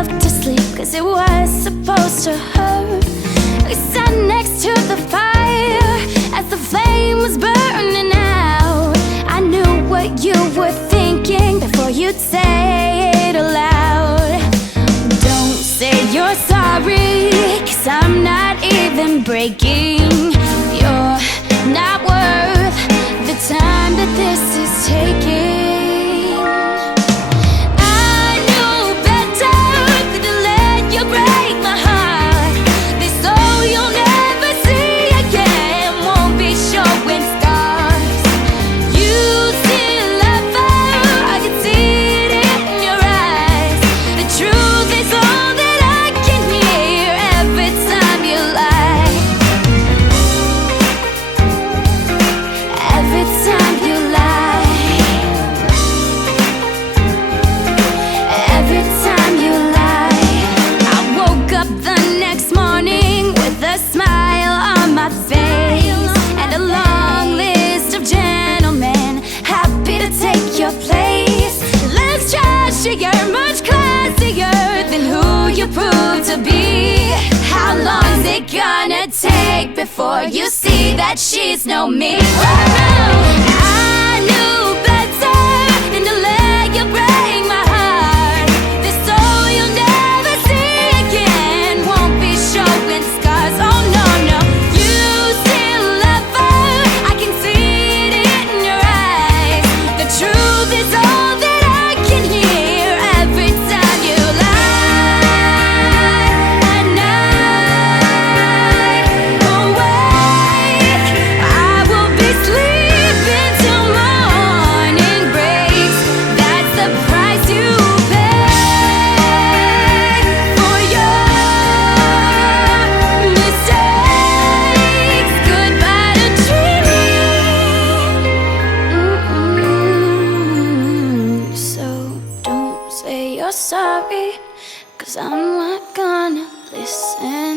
myself to sleep, cause it was supposed to hurt. We sat next to the fire as the flame was burning out. I knew what you were thinking before you'd say it aloud. Don't say you're sorry, cause I'm not even breaking. You're not worth the time that this is taking. You're much classier than who you prove to be. How long's it gonna take before you see that she's no me? Oh no, I knew better than to let you break my heart. This soul you'll never see again won't be showing scars. Oh no, no, you still love her, I can see it in your eyes. The truth is all that I can hear. Sorry, cause I'm not gonna listen.